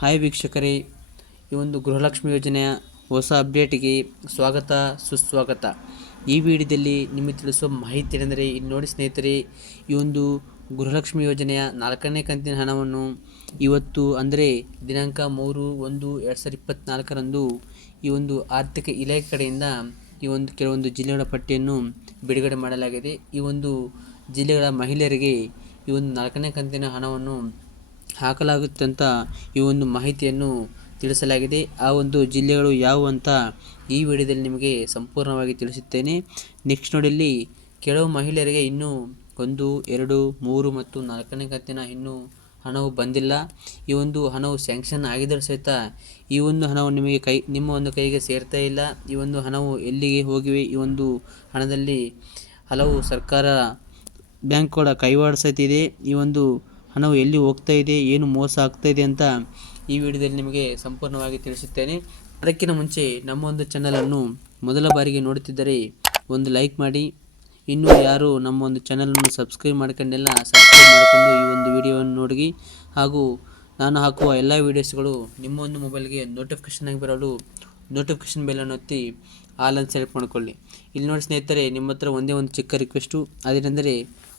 Hi ವೀಕ್ಷಕರೇ, ಈ ಒಂದು ಗೃಹಲಕ್ಷ್ಮಿ ಯೋಜನೆಯ ಹೊಸ ಅಪ್ಡೇಟಿಗೆ ಸ್ವಾಗತ, ಸುಸ್ವಾಗತ. ಈ ವಿಡಿಯೋದಲ್ಲಿ ನಿಮಗೆ ತಿಳಿಸುವ ಮಾಹಿತಿ ಏನೆಂದರೆ ಇಲ್ಲಿ ನೋಡಿ ಸ್ನೇಹಿತರೆ, ಈ ಒಂದು ಗೃಹಲಕ್ಷ್ಮಿ ಯೋಜನೆಯ ನಾಲ್ಕನೇ ಕಂತಿನ ಹಣವನ್ನು ಇವತ್ತು, ಅಂದರೆ ದಿನಾಂಕ ಮೂರು ಒಂದು ಎರಡು ಸಾವಿರದ ಇಪ್ಪತ್ತ್ನಾಲ್ಕರಂದು ಈ ಒಂದು ಆರ್ಥಿಕ ಇಲಾಖೆ ಕಡೆಯಿಂದ ಈ ಒಂದು ಕೆಲವೊಂದು ಜಿಲ್ಲೆಗಳ ಪಟ್ಟಿಯನ್ನು ಬಿಡುಗಡೆ ಮಾಡಲಾಗಿದೆ. ಈ ಒಂದು ಜಿಲ್ಲೆಗಳ ಮಹಿಳೆಯರಿಗೆ ಈ ಒಂದು ನಾಲ್ಕನೇ ಕಂತಿನ ಹಣವನ್ನು ಹಾಕಲಾಗುತ್ತೆ ಅಂತ ಈ ಒಂದು ಮಾಹಿತಿಯನ್ನು ತಿಳಿಸಲಾಗಿದೆ. ಆ ಒಂದು ಜಿಲ್ಲೆಗಳು ಯಾವುವು ಅಂತ ಈ ವಿಡಿಯೋದಲ್ಲಿ ನಿಮಗೆ ಸಂಪೂರ್ಣವಾಗಿ ತಿಳಿಸುತ್ತೇನೆ. ನೆಕ್ಸ್ಟ್ ನೋಡಿ ಇಲ್ಲಿ ಕೆಲವು ಮಹಿಳೆಯರಿಗೆ ಇನ್ನೂ ಒಂದು, ಎರಡು, ಮೂರು ಮತ್ತು ನಾಲ್ಕನೇ ಕಂತಿನ ಇನ್ನೂ ಹಣವು ಬಂದಿಲ್ಲ. ಈ ಒಂದು ಹಣವು ಸ್ಯಾಂಕ್ಷನ್ ಆಗಿದ್ದರೂ ಸಹಿತ ಈ ಒಂದು ಹಣವು ನಿಮಗೆ ಕೈ, ನಿಮ್ಮ ಒಂದು ಕೈಗೆ ಸೇರ್ತಾ ಇಲ್ಲ. ಈ ಒಂದು ಹಣವು ಎಲ್ಲಿಗೆ ಹೋಗಿವೆ? ಈ ಒಂದು ಹಣದಲ್ಲಿ ಹಲವು ಸರ್ಕಾರ ಬ್ಯಾಂಕ್ಗಳ ಕೈವಾಡ ಸಹಿತ ಈ ಒಂದು ಹಣವು ಎಲ್ಲಿ ಹೋಗ್ತಾ ಇದೆ, ಏನು ಮೋಸ ಆಗ್ತಾ ಇದೆ ಅಂತ ಈ ವಿಡಿಯೋದಲ್ಲಿ ನಿಮಗೆ ಸಂಪೂರ್ಣವಾಗಿ ತಿಳಿಸುತ್ತೇನೆ. ಅದಕ್ಕಿಂತ ಮುಂಚೆ ನಮ್ಮ ಒಂದು ಚಾನಲನ್ನು ಮೊದಲ ಬಾರಿಗೆ ನೋಡುತ್ತಿದ್ದರೆ ಒಂದು ಲೈಕ್ ಮಾಡಿ. ಇನ್ನೂ ಯಾರು ನಮ್ಮ ಒಂದು ಚಾನಲನ್ನು ಸಬ್ಸ್ಕ್ರೈಬ್ ಮಾಡ್ಕೊಂಡೆಲ್ಲ ಸಬ್ಸ್ಕ್ರೈಬ್ ಮಾಡಿಕೊಂಡು ಈ ಒಂದು ವಿಡಿಯೋವನ್ನು ನೋಡಿ. ಹಾಗೂ ನಾನು ಹಾಕುವ ಎಲ್ಲ ವೀಡಿಯೋಸ್ಗಳು ನಿಮ್ಮ ಒಂದು ಮೊಬೈಲ್ಗೆ ನೋಟಿಫಿಕೇಷನ್ ಆಗಿ ಬರಲು ನೋಟಿಫಿಕೇಷನ್ ಬೆಲ್ಲನ್ನು ಒತ್ತಿ ಆಲ್ ಅಂತ ಸೆಲೆಕ್ಟ್ ಮಾಡಿಕೊಳ್ಳಿ. ಇಲ್ಲಿ ನೋಡಿ ಸ್ನೇಹಿತರೆ, ನಿಮ್ಮ ಹತ್ರ ಒಂದೇ ಒಂದು ಚಿಕ್ಕ ರಿಕ್ವೆಸ್ಟು ಅದೇನೆಂದರೆ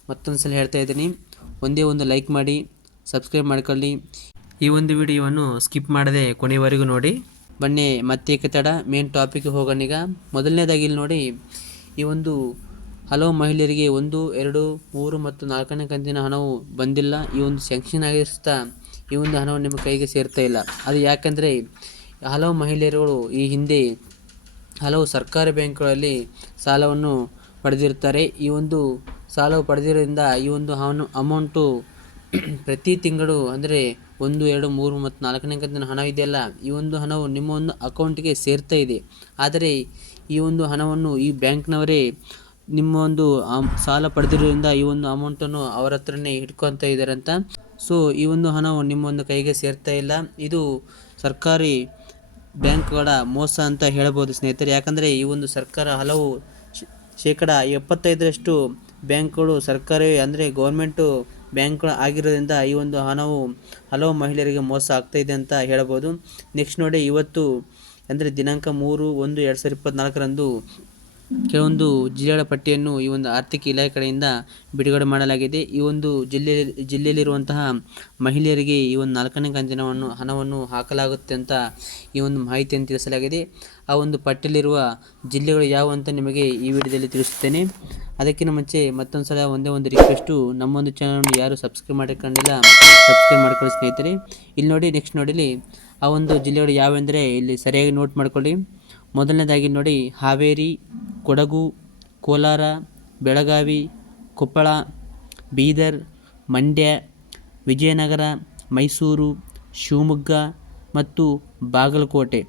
ಮತ್ತೊಂದು ಸಲ ಹೇಳ್ತಾ ಇದ್ದೀನಿ. ಒಂದೇ ಒಂದು ಲೈಕ್ ಮಾಡಿ ಸಬ್ಸ್ಕ್ರೈಬ್ ಮಾಡ್ಕೊಳ್ಳಿ. ಈ ಒಂದು ವಿಡಿಯೋವನ್ನು ಸ್ಕಿಪ್ ಮಾಡದೆ ಕೊನೆಯವರೆಗೂ ನೋಡಿ. ಬನ್ನಿ ಮತ್ತೆ ತಡ ಮೇನ್ ಟಾಪಿಕ್ಗೆ ಹೋಗೋಣ ಈಗ. ಮೊದಲನೇದಾಗಿ ಇಲ್ಲಿ ನೋಡಿ, ಈ ಒಂದು ಹಲವು ಮಹಿಳೆಯರಿಗೆ ಒಂದು, ಎರಡು, ಮೂರು ಮತ್ತು ನಾಲ್ಕನೇ ಕಂತಿನ ಹಣವು ಬಂದಿಲ್ಲ. ಈ ಒಂದು ಸ್ಯಾಂಕ್ಷನ್ ಆಗಿರ್ತಾ ಈ ಒಂದು ಹಣವು ನಿಮ್ಮ ಕೈಗೆ ಸೇರ್ತಾ ಇಲ್ಲ. ಅದು ಯಾಕಂದರೆ, ಹಲವು ಮಹಿಳೆಯರುಗಳು ಈ ಹಿಂದೆ ಹಲವು ಸರ್ಕಾರಿ ಬ್ಯಾಂಕ್ಗಳಲ್ಲಿ ಸಾಲವನ್ನು ಪಡೆದಿರ್ತಾರೆ ಈ ಒಂದು ಸಾಲವು ಪಡೆದಿರೋದ್ರಿಂದ ಈ ಒಂದು ಹಣ ಅಮೌಂಟು ಪ್ರತಿ ತಿಂಗಳು ಅಂದರೆ ಒಂದು, ಎರಡು, ಮೂರು ಮತ್ತು ನಾಲ್ಕನೇ ಕಂತಿನ ಹಣ ಇದೆಯಲ್ಲ, ಈ ಒಂದು ಹಣವು ನಿಮ್ಮ ಒಂದು ಅಕೌಂಟಿಗೆ ಸೇರ್ತಾ ಇದೆ. ಆದರೆ ಈ ಒಂದು ಹಣವನ್ನು ಈ ಬ್ಯಾಂಕ್ನವರೇ ನಿಮ್ಮ ಒಂದು ಸಾಲ ಪಡೆದಿರೋದ್ರಿಂದ ಈ ಒಂದು ಅಮೌಂಟನ್ನು ಅವರ ಹತ್ರನೇ ಇಟ್ಕೊತಾ ಇದ್ದಾರೆ ಅಂತ ಸೊ ಈ ಒಂದು ಹಣವು ನಿಮ್ಮ ಒಂದು ಕೈಗೆ ಸೇರ್ತಾ ಇಲ್ಲ. ಇದು ಸರ್ಕಾರಿ ಬ್ಯಾಂಕ್ಗಳ ಮೋಸ ಅಂತ ಹೇಳ್ಬೋದು ಸ್ನೇಹಿತರೆ. ಯಾಕಂದರೆ ಈ ಒಂದು ಸರ್ಕಾರ ಹಲವು ಶೇಕಡ ಎಪ್ಪತ್ತೈದರಷ್ಟು ಬ್ಯಾಂಕ್ಗಳು ಸರ್ಕಾರಿ ಅಂದರೆ ಗೌರ್ಮೆಂಟು ಬ್ಯಾಂಕ್ಗಳು ಆಗಿರೋದ್ರಿಂದ ಈ ಒಂದು ಹಣವು ಹಲವು ಮಹಿಳೆಯರಿಗೆ ಮೋಸ ಆಗ್ತಾಯಿದೆ ಅಂತ ಹೇಳ್ಬೋದು. ನೆಕ್ಸ್ಟ್ ನೋಡಿ ಇವತ್ತು ಅಂದರೆ ದಿನಾಂಕ ಮೂರು ಒಂದು ಎರಡು ಸಾವಿರದ ಇಪ್ಪತ್ತ್ನಾಲ್ಕರಂದು ಕೆಲವೊಂದು ಜಿಲ್ಲೆಗಳ ಪಟ್ಟಿಯನ್ನು ಈ ಒಂದು ಆರ್ಥಿಕ ಇಲಾಖೆ ಕಡೆಯಿಂದ ಬಿಡುಗಡೆ ಮಾಡಲಾಗಿದೆ. ಈ ಒಂದು ಜಿಲ್ಲೆ ಜಿಲ್ಲೆಯಲ್ಲಿರುವಂತಹ ಮಹಿಳೆಯರಿಗೆ ಈ ಒಂದು ನಾಲ್ಕನೇ ಕಂತಿನವನ್ನು, ಹಣವನ್ನು ಹಾಕಲಾಗುತ್ತೆ ಅಂತ ಈ ಒಂದು ಮಾಹಿತಿಯನ್ನು ತಿಳಿಸಲಾಗಿದೆ. ಆ ಒಂದು ಪಟ್ಟಿಯಲ್ಲಿರುವ ಜಿಲ್ಲೆಗಳು ಯಾವುವು ಅಂತ ನಿಮಗೆ ಈ ವಿಡಿಯೋದಲ್ಲಿ ತಿಳಿಸುತ್ತೇನೆ. ಅದಕ್ಕಿಂತ ಮುಂಚೆ ಮತ್ತೊಂದು ಸಲ ಒಂದೇ ಒಂದು ರಿಕ್ವೆಸ್ಟು ನಮ್ಮೊಂದು ಚಾನಲ್ನ ಯಾರು ಸಬ್ಸ್ಕ್ರೈಬ್ ಮಾಡಿಕೊಂಡಿಲ್ಲ ಸಬ್ಸ್ಕ್ರೈಬ್ ಮಾಡ್ಕೊಳ್ಳಿ ಸ್ನೇಹಿತರೆ. ಇಲ್ಲಿ ನೋಡಿ ನೆಕ್ಸ್ಟ್ ನೋಡಿಲಿ, ಆ ಒಂದು ಜಿಲ್ಲೆಗಳು ಯಾವೆಂದರೆ ಇಲ್ಲಿ ಸರಿಯಾಗಿ ನೋಟ್ ಮಾಡ್ಕೊಳ್ಳಿ. ಮೊದಲನೇದಾಗಿ ನೋಡಿ, ಹಾವೇರಿ ಕೊಡಗು, ಕೋಲಾರ, ಬೆಳಗಾವಿ, ಕೊಪ್ಪಳ, ಬೀದರ್, ಮಂಡ್ಯ, ವಿಜಯನಗರ, ಮೈಸೂರು, ಶಿವಮೊಗ್ಗ ಮತ್ತು ಬಾಗಲಕೋಟೆ.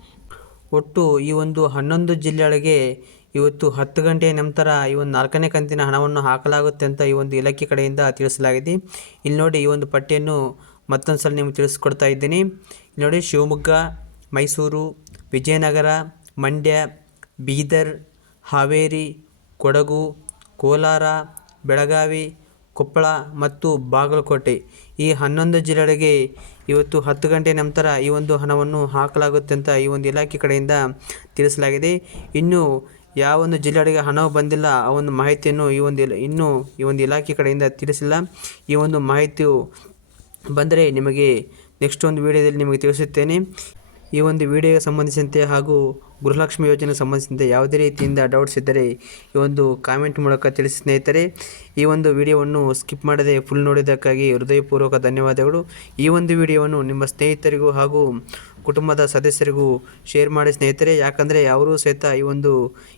ಒಟ್ಟು ಈ ಒಂದು ಹನ್ನೊಂದು ಜಿಲ್ಲೆಯೊಳಗೆ ಇವತ್ತು ಹತ್ತು ಗಂಟೆಯ ನಂತರ ಈ ಒಂದು ನಾಲ್ಕನೇ ಕಂತಿನ ಹಣವನ್ನು ಹಾಕಲಾಗುತ್ತೆ ಅಂತ ಈ ಒಂದು ಇಲಾಖೆ ಕಡೆಯಿಂದ ತಿಳಿಸಲಾಗಿದೆ. ಇಲ್ಲಿ ನೋಡಿ ಈ ಒಂದು ಪಟ್ಟಿಯನ್ನು ಮತ್ತೊಂದು ಸಲ ನಿಮಗೆ ತಿಳಿಸ್ಕೊಡ್ತಾ ಇದ್ದೀನಿ. ಇಲ್ಲಿ ನೋಡಿ ಶಿವಮೊಗ್ಗ, ಮೈಸೂರು, ವಿಜಯನಗರ, ಮಂಡ್ಯ, ಬೀದರ್ ಹಾವೇರಿ, ಕೊಡಗು, ಕೋಲಾರ, ಬೆಳಗಾವಿ, ಕೊಪ್ಪಳ ಮತ್ತು ಬಾಗಲಕೋಟೆ. ಈ ಹನ್ನೊಂದು ಜಿಲ್ಲೆಗಳಿಗೆ ಇವತ್ತು ಹತ್ತು ಗಂಟೆ ನಂತರ ಈ ಒಂದು ಹಣವನ್ನು ಹಾಕಲಾಗುತ್ತೆ ಅಂತ ಈ ಒಂದು ಇಲಾಖೆ ಕಡೆಯಿಂದ ತಿಳಿಸಲಾಗಿದೆ. ಇನ್ನು ಯಾವ ಒಂದು ಜಿಲ್ಲೆಗಳಿಗೆ ಹಣವು ಬಂದಿಲ್ಲ, ಆ ಒಂದು ಮಾಹಿತಿಯನ್ನು ಈ ಒಂದು ಇಲ, ಇನ್ನೂ ಈ ಒಂದು ಇಲಾಖೆ ಕಡೆಯಿಂದ ತಿಳಿಸಿಲ್ಲ. ಈ ಒಂದು ಮಾಹಿತಿಯು ಬಂದರೆ ನಿಮಗೆ ನೆಕ್ಸ್ಟ್ ಒಂದು ವಿಡಿಯೋದಲ್ಲಿ ನಿಮಗೆ ತಿಳಿಸುತ್ತೇನೆ. ಈ ಒಂದು ವಿಡಿಯೋಗೆ ಸಂಬಂಧಿಸಿದಂತೆ ಹಾಗೂ ಗೃಹಲಕ್ಷ್ಮಿ ಯೋಜನೆಗೆ ಸಂಬಂಧಿಸಿದಂತೆ ಯಾವುದೇ ರೀತಿಯಿಂದ ಡೌಟ್ಸ್ ಇದ್ದರೆ ಈ ಒಂದು ಕಾಮೆಂಟ್ ಮೂಲಕ ತಿಳಿಸಿ ಸ್ನೇಹಿತರೆ. ಈ ಒಂದು ವಿಡಿಯೋವನ್ನು ಸ್ಕಿಪ್ ಮಾಡದೆ ಫುಲ್ ನೋಡಿದ್ದಕ್ಕಾಗಿ ಹೃದಯಪೂರ್ವಕ ಧನ್ಯವಾದಗಳು. ಈ ಒಂದು ವಿಡಿಯೋವನ್ನು ನಿಮ್ಮ ಸ್ನೇಹಿತರಿಗೂ ಹಾಗೂ ಕುಟುಂಬದ ಸದಸ್ಯರಿಗೂ ಶೇರ್ ಮಾಡಿ ಸ್ನೇಹಿತರೆ. ಯಾಕಂದರೆ ಅವರೂ ಸಹಿತ ಈ ಒಂದು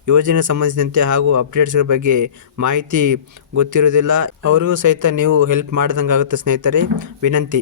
ಯೋಜನೆ ಸಂಬಂಧಿಸಿದಂತೆ ಹಾಗೂ ಅಪ್ಡೇಟ್ಸ್ಗಳ ಬಗ್ಗೆ ಮಾಹಿತಿ ಗೊತ್ತಿರೋದಿಲ್ಲ ಅವರಿಗೂ ಸಹಿತ ನೀವು ಹೆಲ್ಪ್ ಮಾಡಿದಂಗಾಗುತ್ತೆ ಸ್ನೇಹಿತರೆ. ವಿನಂತಿ.